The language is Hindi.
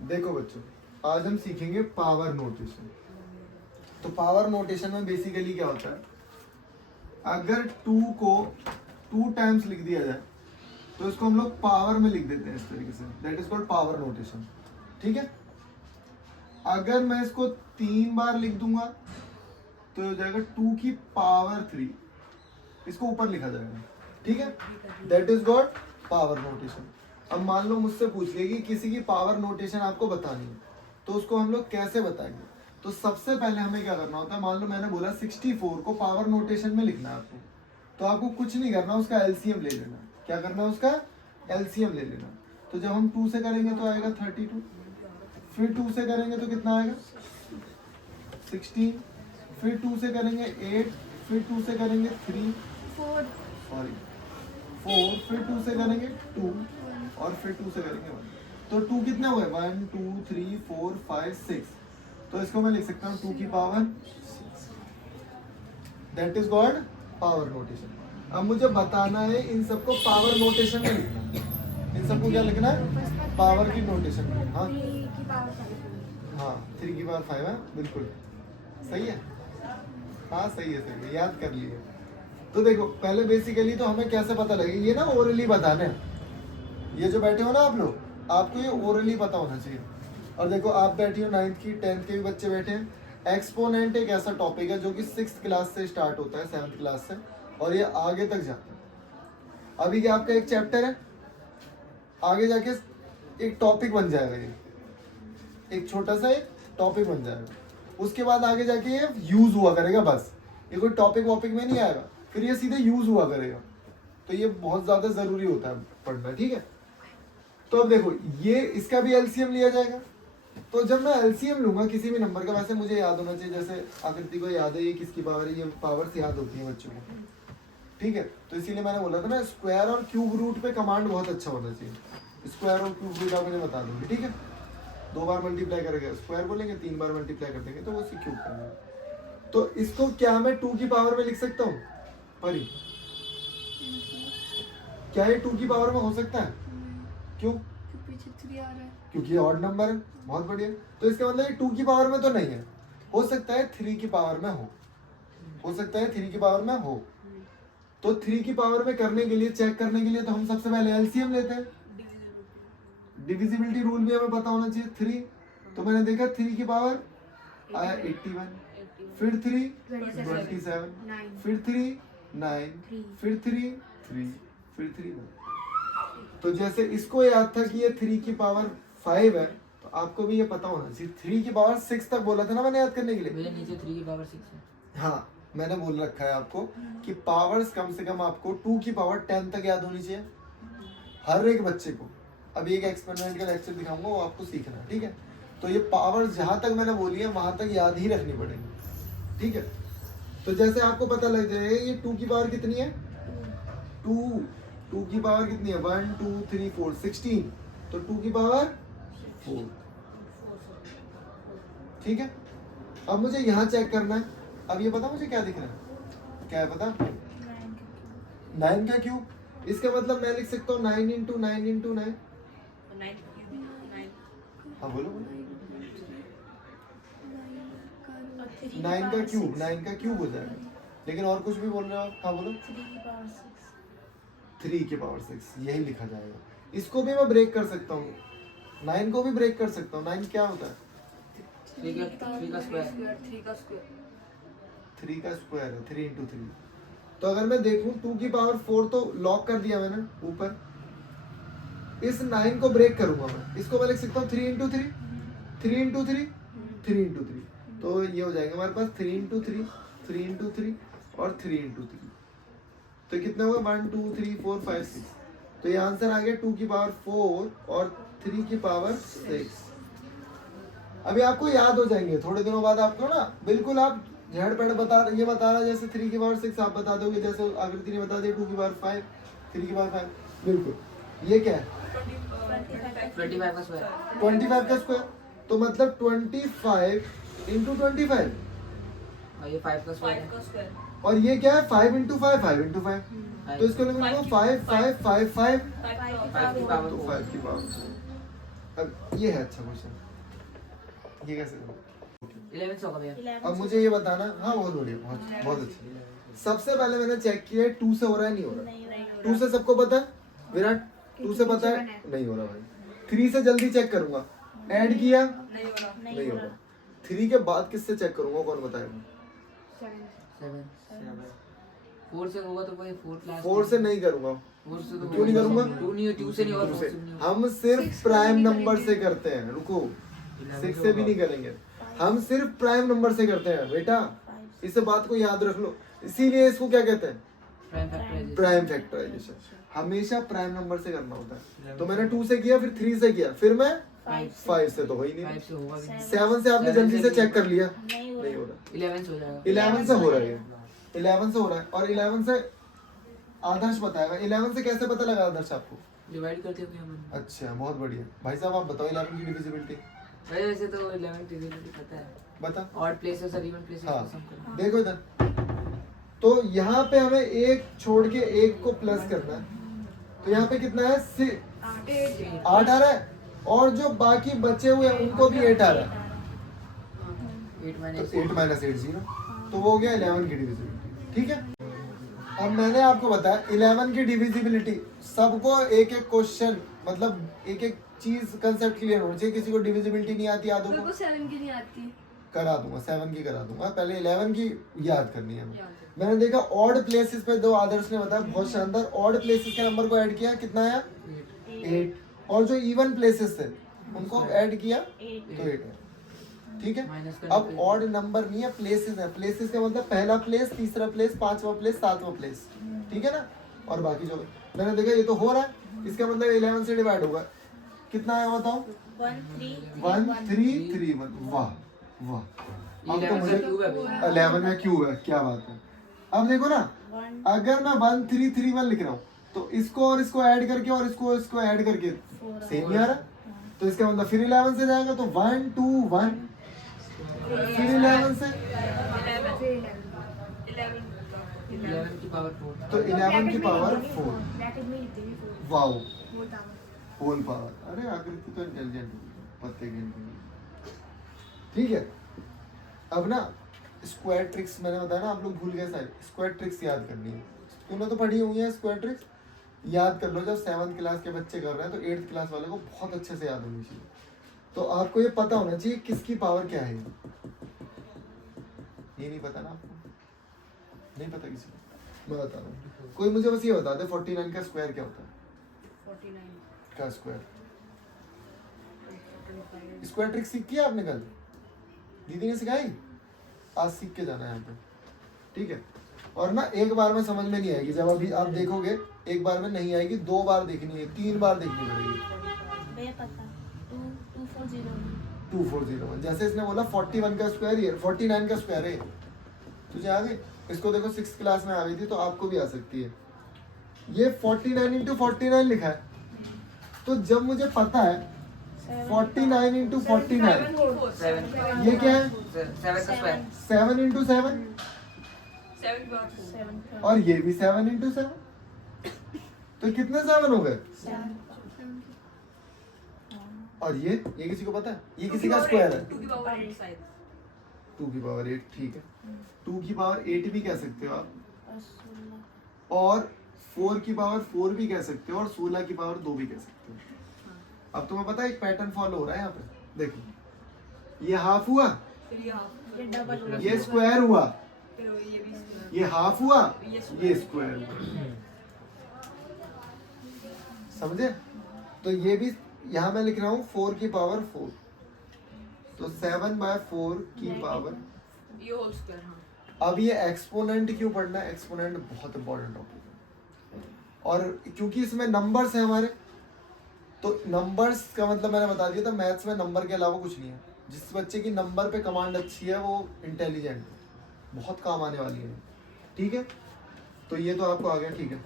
देखो बच्चों, आज हम सीखेंगे पावर नोटेशन। तो पावर नोटेशन में बेसिकली क्या होता है, अगर 2 को 2 टाइम्स लिख दिया जाए तो इसको हम लोग पावर में लिख देते हैं इस तरीके से, that is called power notation. ठीक है, अगर मैं इसको 3 बार लिख दूंगा तो हो जाएगा 2 की पावर 3, इसको ऊपर लिखा जाएगा। ठीक है, that is called power notation. अब मान लो मुझसे पूछ ले कि किसी की पावर नोटेशन आपको बतानी है, तो उसको हम लोग कैसे बताएंगे। तो सबसे पहले हमें क्या करना होता है, मान लो मैंने बोला 64 को पावर नोटेशन में लिखना है आपको, तो आपको कुछ नहीं करना, उसका एलसीएम ले लेना। क्या करना है, उसका एलसीएम ले लेना। तो जब हम 2 से करेंगे तो आएगा 32, फिर 2 से करेंगे तो कितना आएगा 16, फिर 2 से करेंगे 8, फिर 2 से करेंगे 3, 4, फिर 2 से करेंगे 2 और फिर 2 से करेंगे 1। तो 2 कितने हुए, 1 2 3 4 5 6। तो इसको मैं लिख सकता हूँ 2 की power 6, that is called power notation. अब मुझे बताना है इन सबको पावर नोटेशन में लिखना है। इन सबको क्या लिखना है, पावर की नोटेशन में। हाँ हाँ, 3 की पावर 5 है, बिल्कुल सही है। हाँ सही है, याद कर लिए। तो देखो पहले बेसिकली तो हमें कैसे पता लगेगा, ये ना ओरली बताने हैं। ये जो बैठे हो ना आप लोग, आपको ये ओरली पता होना चाहिए। और देखो आप बैठी हो 9th की, 10th के भी बच्चे बैठे हैं। एक्सपोनेंट एक ऐसा टॉपिक है जो कि 6th क्लास से स्टार्ट होता है, 7th क्लास से, और ये आगे तक जाता है। अभी क्या आपका एक चैप्टर है, आगे जाके एक टॉपिक बन जाएगा, ये एक छोटा सा एक टॉपिक बन जाएगा। उसके बाद आगे जाके ये यूज हुआ करेगा, बस ये कोई टॉपिक वॉपिक में नहीं आएगा, फिर ये सीधे यूज हुआ करेगा। तो ये बहुत ज्यादा जरूरी होता है पढ़ना। ठीक है, तो अब देखो ये इसका भी एलसीएम लिया जाएगा। तो जब मैं एलसीएम लूंगा किसी भी नंबर का, वैसे मुझे याद होना चाहिए, जैसे आकृति को याद है ये किसकी पावर है, ये पावर्स याद होती है बच्चों को। ठीक है, तो इसीलिए मैंने बोला था ना, स्क्वायर और क्यूब रूट पे कमांड बहुत अच्छा होना चाहिए। स्क्वायर और क्यूब रूट आप मुझे बता दूंगी। ठीक है, 2 बार मल्टीप्लाई करेंगे स्क्वायर बोलेंगे, 3 बार मल्टीप्लाई कर देंगे तो वो क्यूब करेंगे। तो इसको क्या मैं 2 की पावर में लिख सकता हूँ, परी क्या ये 2 की पावर में हो सकता है? क्यों? पीछे 3 आ रहा है, क्योंकि ऑड नंबर है। बहुत बढ़िया, तो इसका मतलब ये 2 की पावर में तो नहीं है, हो सकता है 3 की पावर में हो सकता है 3 की पावर में हो। तो 3 की पावर में करने के लिए, चेक करने के लिए, तो हम सबसे पहले एलसीएम लेते हैं। डिविजिबिलिटी रूल भी हमें पता होना चाहिए। 3, तो मैंने देखा 3 की पावर आया 81, फिर 3 27, फिर 3 9, फिर 3 3, फिर 3 1। तो जैसे इसको याद था कि ये 3 की पावर 5 है, तो आपको भी ये पता होना चाहिए। 3 की पावर 6 तक बोला था ना मैंने याद करने के लिए, मेरे नीचे 3 की पावर 6 है। हाँ मैंने बोल रखा है आपको कि पावर्स कम से कम आपको 2 की पावर 10 तक याद होनी चाहिए हर एक बच्चे को। अभी एक एक्सपेरिमेंट का लेक्चर दिखाऊंगा, वो आपको सीखना है। ठीक है, तो ये पावर जहां तक मैंने बोली है वहां तक याद ही रखनी पड़ेगी। ठीक है, तो जैसे आपको पता लग जाएगा ये 2 की पावर कितनी है, 2 की पावर कितनी है, 1 2 3 4 16, तो 2 की पावर 4। ठीक है, अब मुझे यहाँ चेक करना है। अब ये पता मुझे क्या दिख रहा है, क्या है पता, 9 का क्यूब। इसका मतलब मैं लिख सकता हूँ 9 इंटू 9 इंटू 9। हाँ बोलो बोलो, 9 का क्यूब, 9 का क्यूब हो जाएगा। लेकिन और कुछ भी बोल रहे हो आप? हाँ बोलो, 3 की पावर 6 यही लिखा जाएगा। इसको भी मैं ब्रेक कर सकता हूँ, 9 को भी ब्रेक कर सकता हूँ। 9 क्या होता है, 3 का स्क्वायर, 3 का स्क्वायर है, 3 इंटू 3। तो अगर मैं देखूं 2 की पावर 4 तो लॉक कर दिया मैंने ऊपर, इस 9 को ब्रेक करूंगा मैं, इसको मैं लिख सकता हूँ 3 इंटू 3, 3 इंटू 3, 3 इंटू 3। तो ये हो जाएगा हमारे पास 3 इंटू 3, 3 इंटू 3 और 3 इंटू 3। तो कितने हुए, 1 2 3 4 5 6। तो ये आंसर आ गया 2 की पावर 4 और 3 की पावर 6। अभी आपको याद हो जाएंगे थोड़े दिनों बाद, आपको ना बिल्कुल आप झड़पड़ ये बता रहा जैसे 3 की पावर 6 आप बता दोगे, जैसे आकृति ने बता दिया 2 की पावर 5, 3 की पावर 5। बिल्कुल, ये क्या है, 25 का स्क्वायर, 25 का स्क्वायर। तो मतलब 25 इंटू 25, और ये 5 का स्क्वायर, और ये क्या है 5 इंटू 5, 5 इंटू 5। तो इसको लिखूंगा 5 5 5 5, 5 की पावर तो 5 की पावर। अब ये है अच्छा क्वेश्चन, ये कैसे करूं? 11 होगा भैया। अब मुझे ये बताना, हाँ बहुत बढ़िया, बहुत अच्छा। सबसे पहले मैंने चेक किया 2 से हो रहा है, नहीं हो रहा। 2 से सबको पता है, विराट 2 से पता है, नहीं हो रहा भाई। 3 से जल्दी चेक करूंगा, ऐड किया नहीं हो रहा। 3 के बाद किससे चेक करूंगा, कौन बताएगा? 7 4 से होगा तो भाई 4 क्लास 4 से नहीं करूंगा। 4 से तो क्यों नहीं करूंगा? 2 से नहीं होगा, 2 4 से से नहीं होगा। हम सिर्फ प्राइम नंबर से करते हैं, रुको 6 से भी नहीं करेंगे, हम सिर्फ प्राइम नंबर से करते हैं बेटा, इस बात को याद रख लो। इसीलिए इसको क्या कहते हैं? Prime factorisation. हमेशा प्राइम नंबर से करना होता है। तो मैंने 2 से किया, फिर 3 से किया, फिर मैं 5 से तो हो ही नहीं। 5 से होगा भी। 7 से आपने जल्दी से चेक कर लिया, नहीं हो रहा। 11 से हो जाएगा। 11 से हो रहा है, 11 से हो रहा है। और 11 से आदर्श बताएगा। 11 से कैसे पता लगा आदर्श आपको? डिवाइड करते हैं हम। अच्छा बहुत बढ़िया। भाई साहब आप बताओ 11 की डिविजिबिलिटी। भाई वैसे तो 11 डिविजिबिलिटी पता है, बता। ऑड प्लेसेस और इवन प्लेसेस हाँ को सम करना। देखो इधर, तो यहाँ पे हमें एक छोड़ के एक को प्लस करना है, तो यहाँ पे कितना है? 8 आ रहा है, और जो बाकी बचे हुए हैं उनको भी 8 आ रहा है, 8 तो माइनस 8 माइनस 8 0, तो वो हो गया 11 की डिविजिबिलिटी। ठीक है, अब मैंने आपको बताया 11 की डिविजिबिलिटी। सबको एक एक क्वेश्चन, मतलब एक एक चीज कंसेप्ट क्लियर होना चाहिए। किसी को डिविजिबिलिटी नहीं आती, यादों को 7 की नहीं आती, करा दूंगा, 7 की करा दूंगा। पहले 11 की याद करनी है। मैंने देखा ऑड प्लेसेस पे, दो आदर्श ने बताया बहुत शानदार, ऑड प्लेसेस के नंबर को ऐड किया, कितना आया? 8। और जो इवन प्लेसेस थे उनको ऐड किया तो 8 है। ठीक है, अब ऑड नंबर नहीं है, प्लेसेस है। प्लेसेस का मतलब पहला प्लेस, तीसरा प्लेस, 5वां प्लेस, 7वां प्लेस। ठीक है ना, और बाकी जो मैंने देखा ये तो हो रहा है, इसका मतलब 11 से डिवाइड होगा, कितना आया बताओ? 1 3 3 1। वाह वाह, अब तो मुझे 11 में क्यों है, क्या बात है। अब देखो ना, अगर मैं 1 3 3 1 लिख रहा हूँ, तो इसको और इसको ऐड करके और इसको ऐड करके सेम ही आ रहा, तो इसका मतलब फिर 11 से जाएगा, तो 1 2 1, फिर 11 से 11 की पावर 4। तो 11 की पावर 4। ब्रैकेट में लिखते भी 4 वाओ, मोटा होल पावर। अरे आकृति तो इंटेलिजेंट पत्ते गिनती। ठीक है, अब ना स्क्वायर ट्रिक्स मैंने बताया ना, आप लोग भूल गए शायद। स्क्वायर ट्रिक्स याद करनी है, तुमने तो पढ़ी हुई है स्क्वायर ट्रिक्स, याद कर लो। जब 7th क्लास के बच्चे कर रहे हैं तो 8th क्लास वाले को बहुत अच्छे से याद होनी चाहिए। तो आपको ये पता होना चाहिए किसकी पावर क्या है। ये नहीं पता ना आपको? नहीं पता किसी को? मैं बता रहा हूँ, कोई मुझे बस ये बता दे 49 का स्क्वायर क्या होता है? 49 का स्क्वायर। स्क्वायर ट्रिक सीख किया आपने कल? दीदी ने सिखाई? आज सीख के जाना है यहाँ पे। ठीक है, और ना एक बार में समझ में नहीं आएगी, जब अभी आप देखोगे एक बार में नहीं आएगी, 2 बार देखनी है, 3 बार देखनी पड़ेगी। ये पता 2401 2401। जैसे इसने बोला 41 का स्क्वायर, ये 49 का स्क्वायर है। तुझे आ गई? इसको देखो 6th क्लास में आ गई थी, तो आपको भी आ सकती है। ये 49 इंटू 49 लिखा है, तो जब मुझे पता है 49 इंटू 49, ये क्या है? 7 का स्क्वायर। 7 इंटू 7, और ये भी 7 इंटू 7, तो कितने 7 हो गए? और ये किसी को पता है? ये किसी का स्क्वायर है? 2 की पावर 8 शायद। 2 की पावर 8, ठीक है। 2 की पावर 8 भी कह सकते हो आप, और 4 की पावर 4 भी कह सकते हो, और 16 की पावर 2 भी कह सकते हो। अब तुम्हें पता है एक पैटर्न फॉलो हो रहा है यहाँ पे, देखो ये हाफ हुआ, फिर ये हाफ, ये डबल हुआ, ये स्क्वायर हुआ, फिर ये भी स्क्वायर, ये हाफ हुआ, ये ये स्क्वायर हुआ। समझे? तो ये भी यहाँ मैं लिख रहा हूँ 4 की पावर 4, तो 7/4 की पावर। ये होल स्क्वायर। हाँ, अब ये एक्सपोनेंट क्यों पढ़ना है? एक्सपोनेंट बहुत इंपॉर्टेंट टॉपिक है, और क्योंकि इसमें नंबर्स है हमारे, तो नंबर्स का मतलब मैंने बता दिया था, मैथ्स में नंबर के अलावा कुछ नहीं है। जिस बच्चे की नंबर पे कमांड अच्छी है वो इंटेलिजेंट है, बहुत काम आने वाली है। ठीक है, तो ये तो आपको आ गया। ठीक है,